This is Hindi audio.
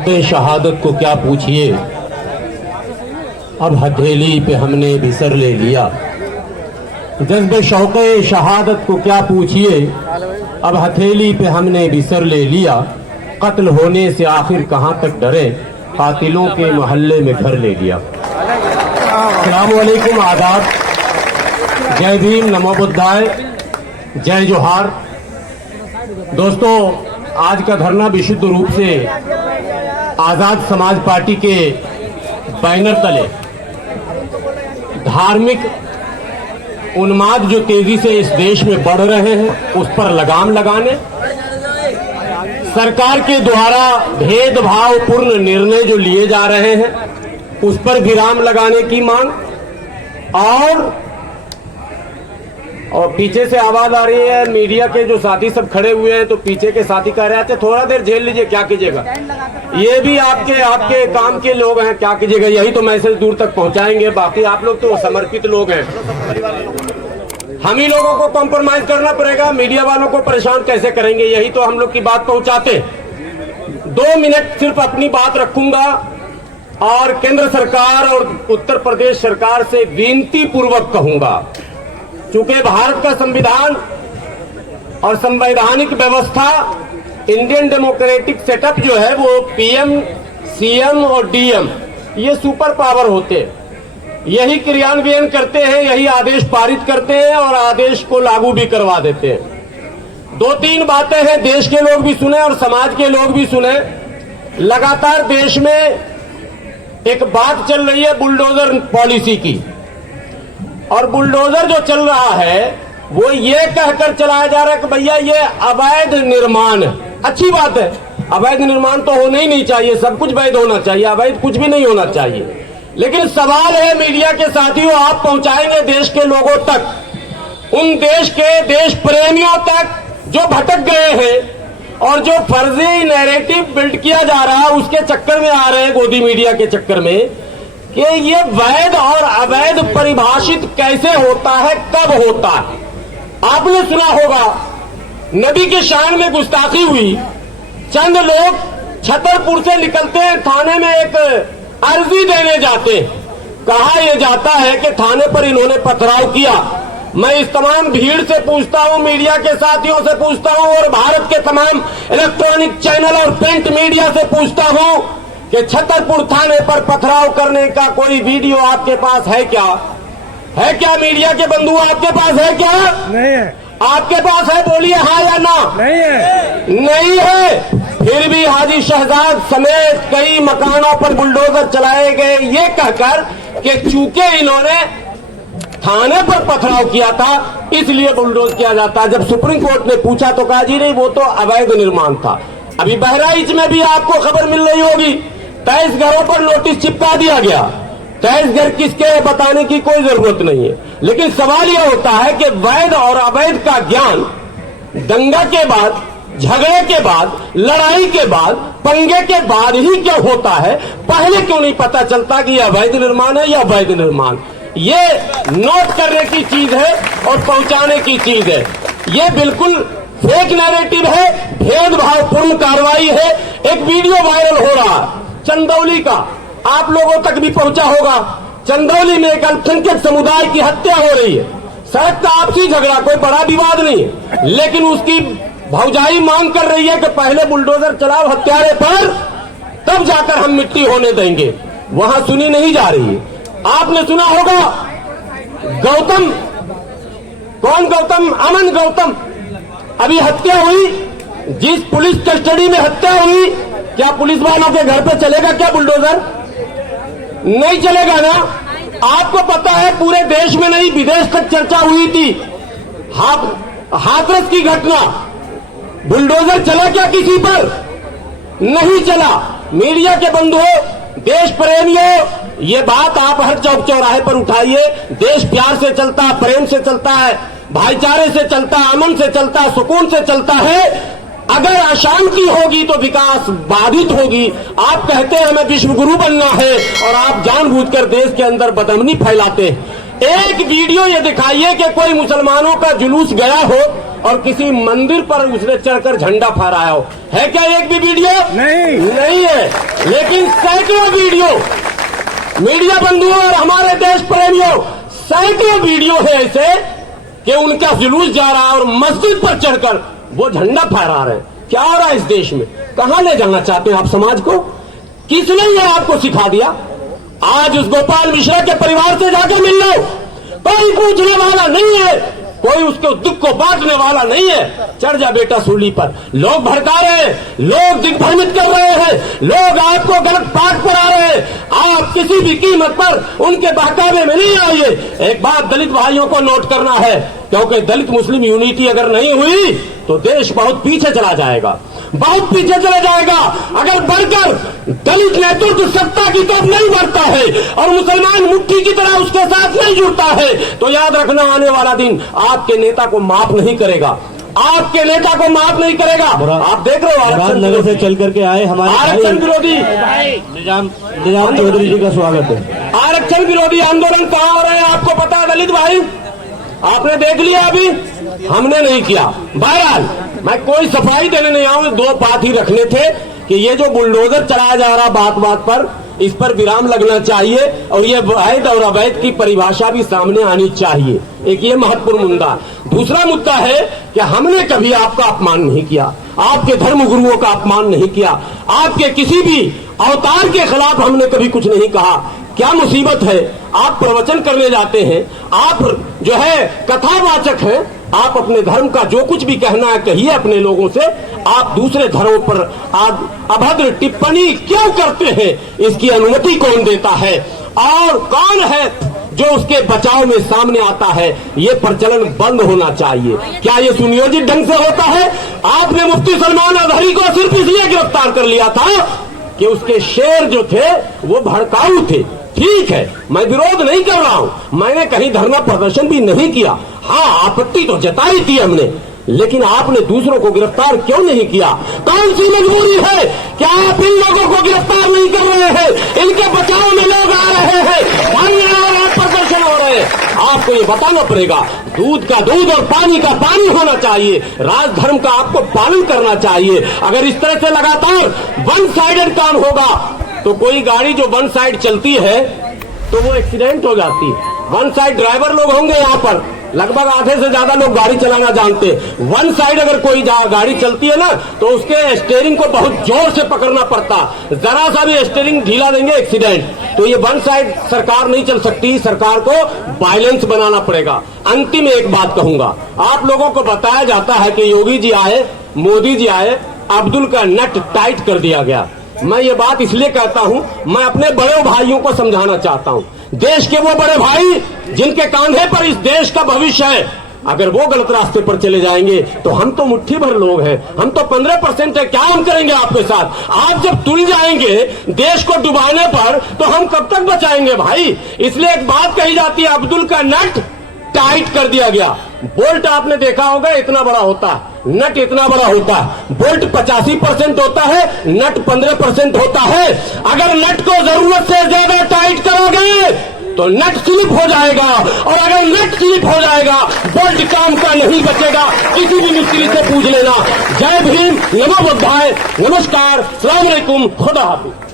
शौक़े शहादत को क्या पूछिए, अब हथेली पे हमने भी सर ले लिया। जज्बे शौक़े शहादत को क्या पूछिए, अब हथेली पे हमने भी सर ले लिया। कत्ल होने से आखिर कहाँ तक डरे, कातिलों के मोहल्ले में घर ले लिया। अस्सलामु अलैकुम, आदाब, जय भीम, नमो बुद्धाय, जय जोहार। दोस्तों, आज का धरना विशुद्ध रूप से आजाद समाज पार्टी के बैनर तले धार्मिक उन्माद जो तेजी से इस देश में बढ़ रहे हैं उस पर लगाम लगाने, सरकार के द्वारा भेदभाव पूर्ण निर्णय जो लिए जा रहे हैं उस पर विराम लगाने की मांग, और पीछे से आवाज आ रही है, मीडिया के जो साथी सब खड़े हुए हैं तो पीछे के साथी कह रहे थे थोड़ा देर झेल लीजिए, क्या कीजिएगा, ये भी आपके काम के लोग हैं, क्या कीजिएगा, यही तो मैसेज दूर तक पहुंचाएंगे। बाकी आप लोग तो समर्पित लोग हैं, हम ही लोगों को कॉम्प्रोमाइज करना पड़ेगा, मीडिया वालों को परेशान कैसे करेंगे, यही तो हम लोग की बात पहुंचाते। 2 मिनट सिर्फ अपनी बात रखूंगा और केंद्र सरकार और उत्तर प्रदेश सरकार से विनती पूर्वक कहूंगा, चूंकि भारत का संविधान और संवैधानिक व्यवस्था, इंडियन डेमोक्रेटिक सेटअप जो है वो पीएम, सीएम और डीएम ये सुपर पावर होते हैं, यही क्रियान्वयन करते हैं, यही आदेश पारित करते हैं और आदेश को लागू भी करवा देते हैं। 2-3 बातें हैं, देश के लोग भी सुने और समाज के लोग भी सुने। लगातार देश में एक बात चल रही है बुलडोजर पॉलिसी की, और बुलडोजर जो चल रहा है वो ये कहकर चलाया जा रहा है कि भैया ये अवैध निर्माण है। अच्छी बात है, अवैध निर्माण तो होना ही नहीं चाहिए, सब कुछ वैध होना चाहिए, अवैध कुछ भी नहीं होना चाहिए। लेकिन सवाल है मीडिया के साथियों, आप पहुंचाएंगे देश के लोगों तक, उन देश के देश प्रेमियों तक जो भटक गए हैं और जो फर्जी नैरेटिव बिल्ड किया जा रहा है उसके चक्कर में आ रहे हैं, गोदी मीडिया के चक्कर में, कि ये वैध और अवैध परिभाषित कैसे होता है, कब होता है। आपने सुना होगा नबी के शान में गुस्ताखी हुई, चंद लोग छतरपुर से निकलते हैं, थाने में एक अर्जी देने जाते हैं, कहा यह जाता है कि थाने पर इन्होंने पथराव किया। मैं इस तमाम भीड़ से पूछता हूं, मीडिया के साथियों से पूछता हूं और भारत के तमाम इलेक्ट्रॉनिक चैनल और प्रिंट मीडिया से पूछता हूं कि छतरपुर थाने पर पथराव करने का कोई वीडियो आपके पास है क्या? है क्या मीडिया के बंधु, आपके पास है क्या? नहीं है। आपके पास है, बोलिए हाँ या ना। नहीं है। नहीं है। फिर भी हाजी शहजाद समेत कई मकानों पर बुलडोजर चलाए गए, ये कहकर कि चूंकि इन्होंने थाने पर पथराव किया था इसलिए बुलडोज किया जाता। जब सुप्रीम कोर्ट ने पूछा तो कहा जी नहीं, वो तो अवैध निर्माण था। अभी बहराइच में भी आपको खबर मिल रही होगी, 23 घरों पर नोटिस चिपका दिया गया। 23 घर किसके बताने की कोई जरूरत नहीं है, लेकिन सवाल यह होता है कि वैध और अवैध का ज्ञान दंगा के बाद, झगड़े के बाद, लड़ाई के बाद, पंगे के बाद ही क्यों होता है? पहले क्यों नहीं पता चलता कि यह अवैध निर्माण है या वैध निर्माण? ये नोट करने की चीज है और पहुंचाने की चीज है। ये बिल्कुल फेक नैरेटिव है, भेदभावपूर्ण कार्रवाई है। एक वीडियो वायरल हो रहा है चंदौली का, आप लोगों तक भी पहुंचा होगा। चंदौली में एक अल्पसंख्यक समुदाय की हत्या हो रही है, सड़क का आपसी झगड़ा, कोई बड़ा विवाद नहीं है, लेकिन उसकी भौजाई मांग कर रही है कि पहले बुलडोजर चलाओ हत्यारे पर, तब जाकर हम मिट्टी होने देंगे। वहां सुनी नहीं जा रही है। आपने सुना होगा गौतम, कौन गौतम? अमन गौतम, अभी हत्या हुई, जिस पुलिस कस्टडी में हत्या हुई, क्या पुलिस वालों के घर पे चलेगा क्या बुलडोजर? नहीं चलेगा ना। आपको पता है पूरे देश में नहीं विदेश तक चर्चा हुई थी हाथरस की घटना, बुलडोजर चला क्या किसी पर? नहीं चला। मीडिया के बंधुओं, देश प्रेमियों, ये बात आप हर चौक चौराहे पर उठाइए। देश प्यार से चलता है, प्रेम से चलता है, भाईचारे से चलता है, अमन से चलता है, सुकून से चलता है। अगर अशांति होगी तो विकास बाधित होगी। आप कहते हैं हमें विश्व गुरु बनना है और आप जानबूझकर देश के अंदर बदअमनी फैलाते हैं। एक वीडियो ये दिखाइए कि कोई मुसलमानों का जुलूस गया हो और किसी मंदिर पर उसने चढ़कर झंडा फहराया हो। है क्या एक भी वीडियो? नहीं है। लेकिन सैकड़ों वीडियो, मीडिया बंधुओं और हमारे देश प्रेमियों, सैकड़ों वीडियो है ऐसे कि उनका जुलूस जा रहा है और मस्जिद पर चढ़कर वो झंडा फहरा रहे हैं। क्या हो रहा है इस देश में? कहां ले जाना चाहते हैं आप समाज को? किसने ये आपको सिखा दिया? आज उस गोपाल मिश्रा के परिवार से जाकर मिल लो, कोई पूछने वाला नहीं है, कोई उसके दुख को बांटने वाला नहीं है। चढ़ जा बेटा सूली पर। लोग भड़का रहे हैं, लोग दिग्भ्रमित कर रहे हैं, लोग आपको गलत पाठ पढ़ा रहे हैं। आप किसी भी कीमत पर उनके बहकावे में नहीं आइए। एक बात दलित भाइयों को नोट करना है, क्योंकि दलित मुस्लिम यूनिटी अगर नहीं हुई तो देश बहुत पीछे चला जाएगा, बहुत पीछे चला जाएगा। अगर बढ़कर दलित नेतृत्व सत्ता की तरफ नहीं बढ़ता है और मुसलमान मुट्ठी की तरह उसके साथ नहीं जुड़ता है, तो याद रखना आने वाला दिन आपके नेता को माफ नहीं करेगा, आपके नेता को माफ नहीं करेगा। आप देख रहे हो आरक्षण नगर से चल करके आए हमारे आरक्षण विरोधी निजाम चौधरी जी का स्वागत है। आरक्षण विरोधी आंदोलन कहाँ हो रहे हैं आपको पता है दलित भाई? आपने देख लिया? अभी हमने नहीं किया। बहरहाल मैं कोई सफाई देने नहीं आऊं, दो बात ही रखने थे कि ये जो बुलडोजर चलाया जा रहा बात बात पर, इस पर विराम लगना चाहिए और ये वैध और अवैध की परिभाषा भी सामने आनी चाहिए। एक ये महत्वपूर्ण मुद्दा। दूसरा मुद्दा है कि हमने कभी आपका अपमान नहीं किया, आपके धर्म गुरुओं का अपमान नहीं किया, आपके किसी भी अवतार के खिलाफ हमने कभी कुछ नहीं कहा। क्या मुसीबत है? आप प्रवचन करने जाते हैं, आप जो है कथावाचक हैं, आप अपने धर्म का जो कुछ भी कहना है कहिए अपने लोगों से। आप दूसरे धर्मों पर आप अभद्र टिप्पणी क्यों करते हैं? इसकी अनुमति कौन देता है और कौन है जो उसके बचाव में सामने आता है? ये प्रचलन बंद होना चाहिए। क्या ये सुनियोजित ढंग से होता है? आपने मुफ्ती सलमान अजहरी को सिर्फ इसलिए गिरफ्तार कर लिया था कि उसके शेर जो थे वो भड़काऊ थे। ठीक है, मैं विरोध नहीं कर रहा हूं, मैंने कहीं धरना प्रदर्शन भी नहीं किया। हाँ, आपत्ति तो जताई थी हमने, लेकिन आपने दूसरों को गिरफ्तार क्यों नहीं किया? कौन सी मजबूरी है? क्या आप इन लोगों को गिरफ्तार नहीं कर रहे हैं? इनके बचाव में लोग आ रहे हैं, प्रदर्शन हो रहे हैं। आपको ये बताना पड़ेगा, दूध का दूध और पानी का पानी होना चाहिए। राजधर्म का आपको पालन करना चाहिए। अगर इस तरह से लगातार वन साइडेड काम होगा तो कोई गाड़ी जो वन साइड चलती है तो वो एक्सीडेंट हो जाती है। वन साइड ड्राइवर लोग होंगे यहाँ पर, लगभग आधे से ज्यादा लोग गाड़ी चलाना जानते हैं। वन साइड अगर कोई गाड़ी चलती है ना तो उसके स्टीयरिंग को बहुत जोर से पकड़ना पड़ता, जरा सा भी स्टीयरिंग ढीला देंगे एक्सीडेंट। तो ये वन साइड सरकार नहीं चल सकती, सरकार को बैलेंस बनाना पड़ेगा। अंतिम एक बात कहूंगा, आप लोगों को बताया जाता है कि योगी जी आए, मोदी जी आए, अब्दुल का नट टाइट कर दिया गया। मैं ये बात इसलिए कहता हूं, मैं अपने बड़े भाइयों को समझाना चाहता हूं। देश के वो बड़े भाई जिनके कांधे पर इस देश का भविष्य है, अगर वो गलत रास्ते पर चले जाएंगे तो हम तो मुट्ठी भर लोग हैं, हम तो 15% है, क्या हम करेंगे आपके साथ? आप जब तुल जाएंगे देश को डुबाने पर तो हम कब तक बचाएंगे भाई? इसलिए एक बात कही जाती है, अब्दुल का नट टाइट कर दिया गया। बोल्ट आपने देखा होगा इतना बड़ा होता है, नट इतना बड़ा होता है। बोल्ट 85% होता है, नट 15% होता है। अगर नट को जरूरत से ज्यादा टाइट करोगे तो नट स्लिप हो जाएगा, और अगर नट स्लिप हो जाएगा बोल्ट काम का नहीं बचेगा। किसी भी मिस्त्री से पूछ लेना। जय भीम, नमो बुद्धाय, नमस्कार, अस्सलाम वालेकुम, खुदा हाफिज।